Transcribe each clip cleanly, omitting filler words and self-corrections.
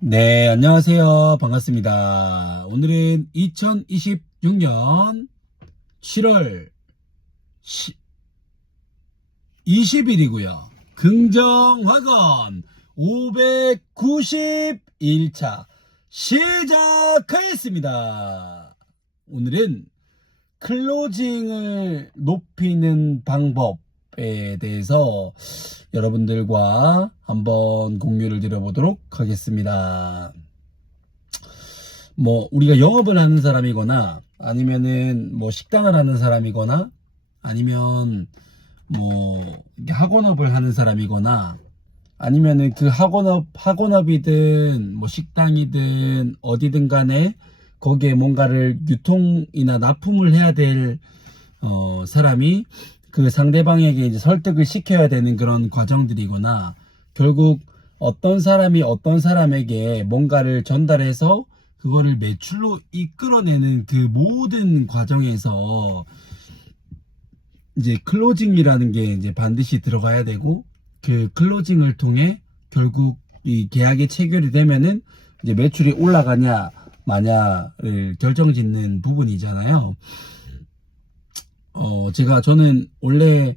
네, 안녕하세요. 반갑습니다. 오늘은 2026년 7월 20일이고요. 긍정학원 591차 시작하겠습니다. 오늘은 클로징을 높이는 방법에 대해서 여러분들과 한번 공유를 드려보도록 하겠습니다. 우리가 영업을 하는 사람이거나 아니면은 식당을 하는 사람이거나 아니면 이렇게 학원업을 하는 사람이거나 아니면은 그 학원업이든 식당이든 어디든 간에 거기에 뭔가를 유통이나 납품을 해야 될 사람이 그 상대방에게 이제 설득을 시켜야 되는 그런 과정들이거나, 결국 어떤 사람이 어떤 사람에게 뭔가를 전달해서 그거를 매출로 이끌어내는 그 모든 과정에서 이제 클로징이라는 게 이제 반드시 들어가야 되고, 그 클로징을 통해 결국 이 계약이 체결이 되면은 이제 매출이 올라가냐 마냐를 결정짓는 부분이잖아요. 저는 원래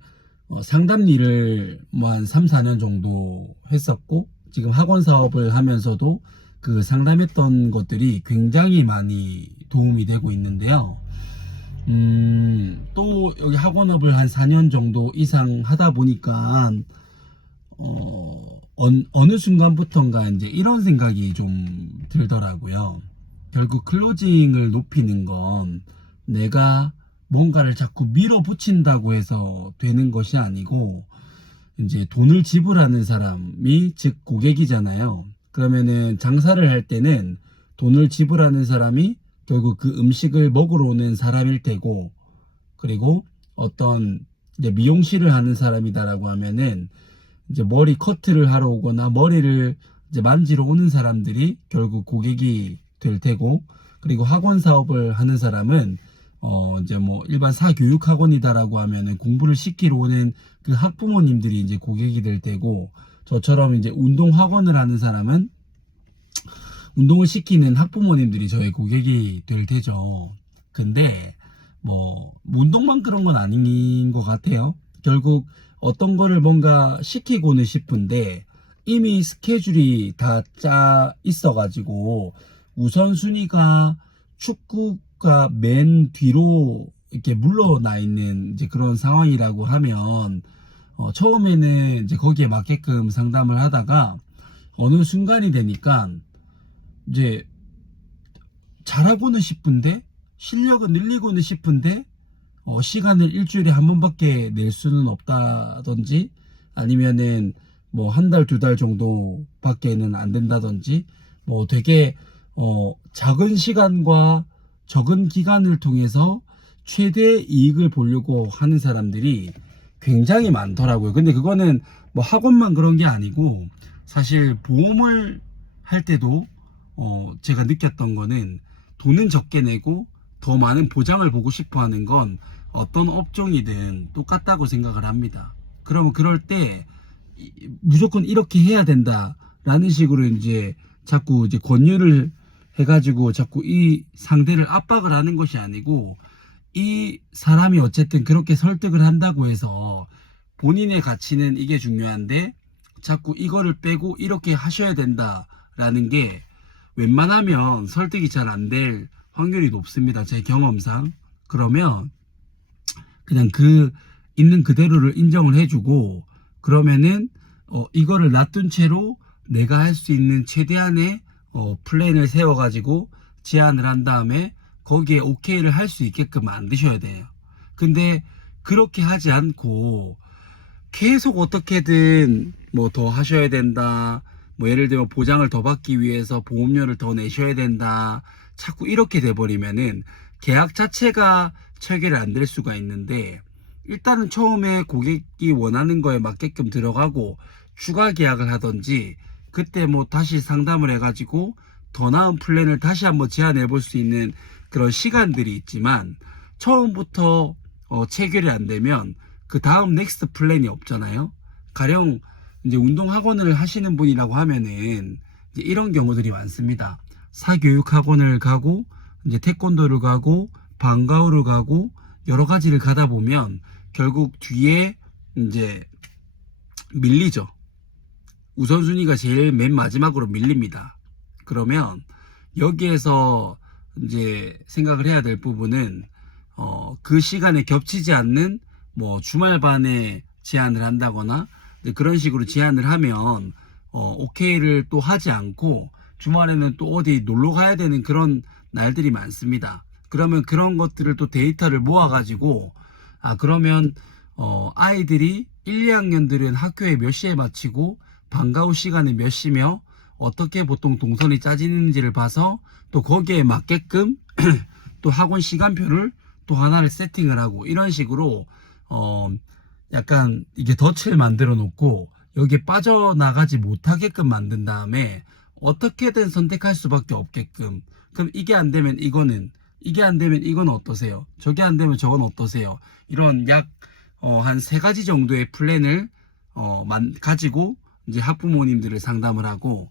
상담 일을 한 3, 4년 정도 했었고, 지금 학원 사업을 하면서도 그 상담했던 것들이 굉장히 많이 도움이 되고 있는데요. 또 여기 학원업을 한 4년 정도 이상 하다 보니까 어느 순간부턴가 이제 이런 생각이 좀 들더라고요. 결국 클로징을 높이는 건 내가 뭔가를 자꾸 밀어붙인다고 해서 되는 것이 아니고, 이제 돈을 지불하는 사람이 즉 고객이잖아요. 그러면은 장사를 할 때는 돈을 지불하는 사람이 결국 그 음식을 먹으러 오는 사람일 테고, 그리고 어떤 이제 미용실을 하는 사람이다라고 하면은 이제 머리 커트를 하러 오거나 머리를 이제 만지러 오는 사람들이 결국 고객이 될 테고, 그리고 학원 사업을 하는 사람은 이제 일반 사교육 학원이다라고 하면은 공부를 시키러 오는 그 학부모님들이 이제 고객이 될 테고, 저처럼 이제 운동 학원을 하는 사람은 운동을 시키는 학부모님들이 저의 고객이 될 테죠. 근데 운동만 그런 건 아닌 것 같아요. 결국 어떤 거를 뭔가 시키고는 싶은데 이미 스케줄이 다 짜 있어가지고 우선순위가 축구가 맨 뒤로 이렇게 물러나 있는 이제 그런 상황이라고 하면, 처음에는 이제 거기에 맞게끔 상담을 하다가 어느 순간이 되니까 이제 잘하고는 싶은데 실력은 늘리고는 싶은데 시간을 일주일에 한 번밖에 낼 수는 없다든지, 아니면은 한 달, 두 달 정도밖에는 안 된다든지, 되게 작은 시간과 적은 기간을 통해서 최대 이익을 보려고 하는 사람들이 굉장히 많더라고요. 근데 그거는 학원만 그런 게 아니고, 사실 보험을 할 때도 제가 느꼈던 거는 돈은 적게 내고 더 많은 보장을 보고 싶어 하는 건 어떤 업종이든 똑같다고 생각을 합니다. 그러면 그럴 때 무조건 이렇게 해야 된다라는 식으로 이제 자꾸 이제 권유를 해가지고 자꾸 이 상대를 압박을 하는 것이 아니고, 이 사람이 어쨌든 그렇게 설득을 한다고 해서 본인의 가치는 이게 중요한데 자꾸 이거를 빼고 이렇게 하셔야 된다라는 게 웬만하면 설득이 잘 안 될 확률이 높습니다. 제 경험상. 그러면 그냥 그 있는 그대로를 인정을 해주고, 그러면은 이거를 놔둔 채로 내가 할 수 있는 최대한의 플랜을 세워가지고 제안을 한 다음에 거기에 오케이를 할 수 있게끔 만드셔야 돼요. 근데 그렇게 하지 않고 계속 어떻게든 더 하셔야 된다, 예를 들면 보장을 더 받기 위해서 보험료를 더 내셔야 된다, 자꾸 이렇게 돼버리면은 계약 자체가 체결이 안 될 수가 있는데, 일단은 처음에 고객이 원하는 거에 맞게끔 들어가고 추가 계약을 하던지, 그때 다시 상담을 해가지고 더 나은 플랜을 다시 한번 제안해 볼 수 있는 그런 시간들이 있지만, 처음부터 체결이 안 되면 그 다음 넥스트 플랜이 없잖아요. 가령 이제 운동 학원을 하시는 분이라고 하면은 이제 이런 경우들이 많습니다. 사교육 학원을 가고 이제 태권도를 가고 방과후를 가고 여러 가지를 가다 보면 결국 뒤에 이제 밀리죠. 우선순위가 제일 맨 마지막으로 밀립니다. 그러면 여기에서 이제 생각을 해야 될 부분은 그 시간에 겹치지 않는 뭐 주말반에 제한을 한다거나 그런 식으로 제한을 하면 오케이를 또 하지 않고 주말에는 또 어디 놀러 가야 되는 그런 날들이 많습니다. 그러면 그런 것들을 또 데이터를 모아 가지고 그러면 아이들이 1, 2학년들은 학교에 몇 시에 마치고 방과 후 시간에 몇 시며 어떻게 보통 동선이 짜지는지를 봐서 또 거기에 맞게끔 또 학원 시간표를 또 하나를 세팅을 하고 이런 식으로 약간 이게 덫을 만들어 놓고 여기에 빠져나가지 못하게끔 만든 다음에 어떻게든 선택할 수밖에 없게끔, 그럼 이게 안 되면 이거는, 이게 안 되면 이건 어떠세요? 저게 안 되면 저건 어떠세요? 이런 약 한 3가지 정도의 플랜을 가지고 이제 학부모님들을 상담을 하고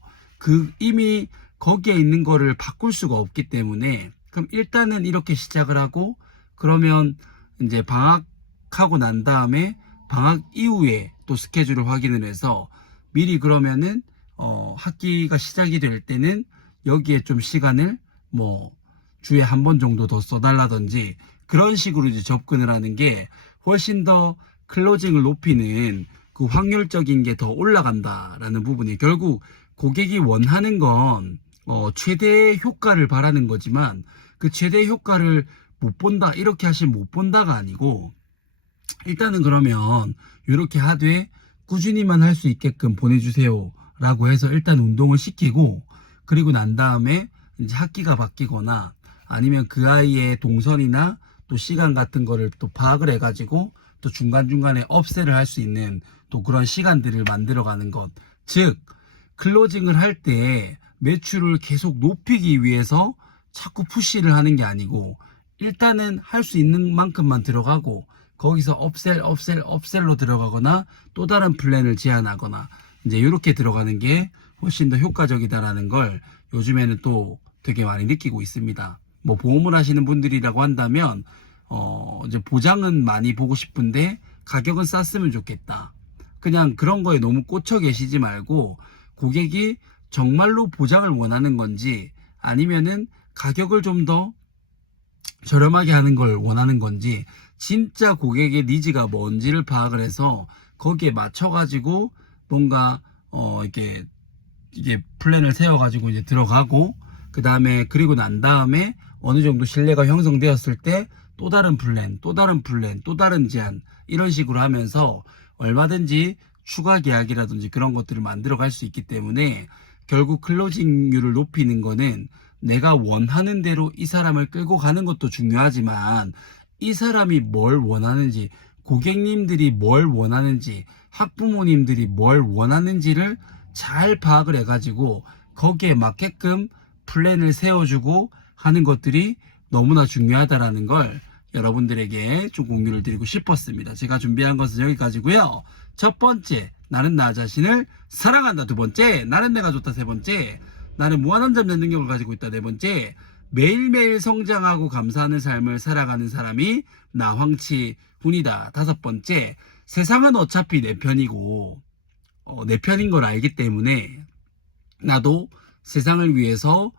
이미 거기에 있는 거를 바꿀 수가 없기 때문에 그럼 일단은 이렇게 시작을 하고 그러면 이제 방학하고 난 다음에 방학 이후에 또 스케줄을 확인을 해서 미리 그러면은 학기가 시작이 될 때는 여기에 좀 시간을 뭐 주에 한 번 정도 더 써달라든지 그런 식으로 이제 접근을 하는 게 훨씬 더 클로징을 높이는 그 확률적인 게 더 올라간다라는 부분이, 결국 고객이 원하는 건 최대의 효과를 바라는 거지만 그 최대의 효과를 못 본다 이렇게 하시면 못 본다가 아니고 일단은 그러면 이렇게 하되 꾸준히만 할 수 있게끔 보내주세요 라고 해서 일단 운동을 시키고 그리고 난 다음에 이제 학기가 바뀌거나 아니면 그 아이의 동선이나 또 시간 같은 거를 또 파악을 해가지고 또 중간중간에 업세를 할 수 있는 또 그런 시간들을 만들어가는 것. 즉 클로징을 할 때 매출을 계속 높이기 위해서 자꾸 푸시를 하는 게 아니고 일단은 할 수 있는 만큼만 들어가고 거기서 업셀로 들어가거나 또 다른 플랜을 제안하거나 이제 이렇게 들어가는 게 훨씬 더 효과적이다라는 걸 요즘에는 또 되게 많이 느끼고 있습니다. 뭐 보험을 하시는 분들이라고 한다면 이제 보장은 많이 보고 싶은데 가격은 쌌으면 좋겠다. 그냥 그런 거에 너무 꽂혀 계시지 말고 고객이 정말로 보장을 원하는 건지 아니면은 가격을 좀 더 저렴하게 하는 걸 원하는 건지 진짜 고객의 니즈가 뭔지를 파악을 해서 거기에 맞춰 가지고 뭔가 이게 플랜을 세워 가지고 이제 들어가고 그 다음에 그리고 난 다음에 어느 정도 신뢰가 형성되었을 때 또 다른 플랜, 또 다른 플랜, 또 다른 제안 이런 식으로 하면서 얼마든지 추가 계약이라든지 그런 것들을 만들어 갈 수 있기 때문에 결국 클로징률을 높이는 거는 내가 원하는 대로 이 사람을 끌고 가는 것도 중요하지만 이 사람이 뭘 원하는지, 고객님들이 뭘 원하는지, 학부모님들이 뭘 원하는지를 잘 파악을 해가지고 거기에 맞게끔 플랜을 세워주고 하는 것들이 너무나 중요하다라는 걸 여러분들에게 좀 공유를 드리고 싶었습니다. 제가 준비한 것은 여기까지고요. 첫 번째, 나는 나 자신을 사랑한다. 두 번째, 나는 내가 좋다. 세 번째, 나는 무한한 잡는 능력을 가지고 있다. 네 번째, 매일매일 성장하고 감사하는 삶을 살아가는 사람이 나 황치훈이다. 다섯 번째, 세상은 어차피 내 편이고 내 편인 걸 알기 때문에 나도 세상을 위해서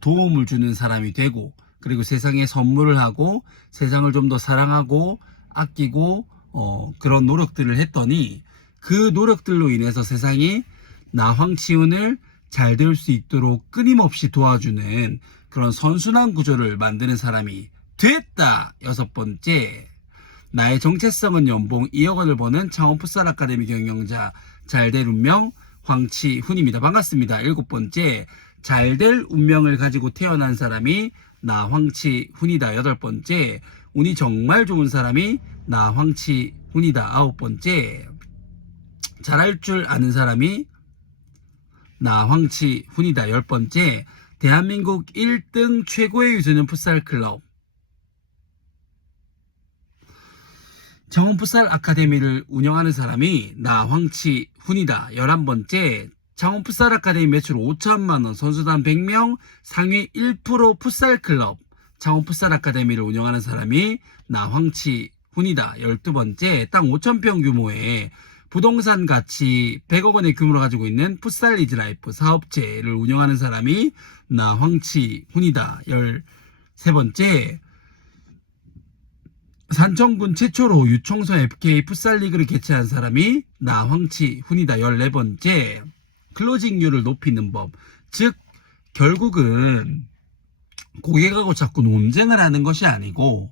도움을 주는 사람이 되고 그리고 세상에 선물을 하고 세상을 좀 더 사랑하고 아끼고 그런 노력들을 했더니 그 노력들로 인해서 세상이 나 황치훈을 잘 될 수 있도록 끊임없이 도와주는 그런 선순환 구조를 만드는 사람이 됐다. 여섯 번째, 나의 정체성은 연봉 2억 원을 버는 창원 풋살 아카데미 경영자 잘될 운명 황치훈입니다. 반갑습니다. 일곱 번째, 잘될 운명을 가지고 태어난 사람이 나 황치훈이다. 여덟 번째, 운이 정말 좋은 사람이 나 황치훈이다. 아홉 번째, 잘할 줄 아는 사람이 나 황치훈이다. 열 번째, 대한민국 1등 최고의 유소년 풋살 클럽 창원 풋살 아카데미를 운영하는 사람이 나 황치훈이다. 11번째, 창원 풋살 아카데미 매출 5천만원, 선수단 100명, 상위 1% 풋살 클럽, 창원 풋살 아카데미를 운영하는 사람이 나황치 훈이다. 12번째, 땅 5천평 규모의 부동산 가치 100억 원의 규모를 가지고 있는 풋살 이즈라이프 사업체를 운영하는 사람이 나황치 훈이다. 13번째, 산청군 최초로 유청소 FK 풋살 리그를 개최한 사람이 나황치 훈이다. 14번째, 클로징률을 높이는 법. 즉 결국은 고객하고 자꾸 논쟁을 하는 것이 아니고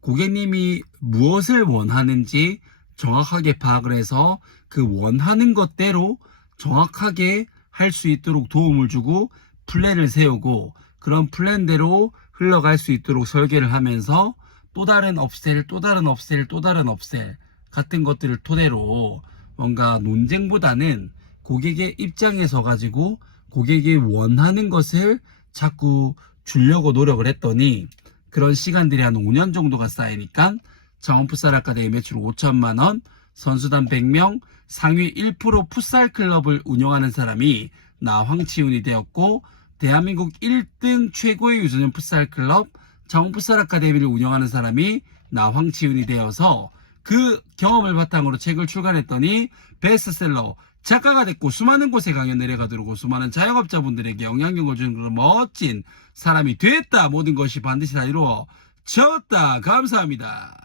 고객님이 무엇을 원하는지 정확하게 파악을 해서 그 원하는 것대로 정확하게 할 수 있도록 도움을 주고 플랜을 세우고 그런 플랜대로 흘러갈 수 있도록 설계를 하면서 또 다른 업셀, 또 다른 업셀, 또 다른 업셀 같은 것들을 토대로 뭔가 논쟁보다는 고객의 입장에 서 가지고 고객이 원하는 것을 자꾸 주려고 노력을 했더니 그런 시간들이 한 5년 정도가 쌓이니까 창원 풋살 아카데미 매출 5천만원, 선수단 100명, 상위 1% 풋살 클럽을 운영하는 사람이 나황치훈이 되었고 대한민국 1등 최고의 유소년 풋살 클럽 창원 풋살 아카데미를 운영하는 사람이 나황치훈이 되어서 그 경험을 바탕으로 책을 출간했더니 베스트셀러 작가가 됐고 수많은 곳에 강연을 해가지고 수많은 자영업자분들에게 영향력을 주는 그런 멋진 사람이 됐다. 모든 것이 반드시 다 이루어졌다. 감사합니다.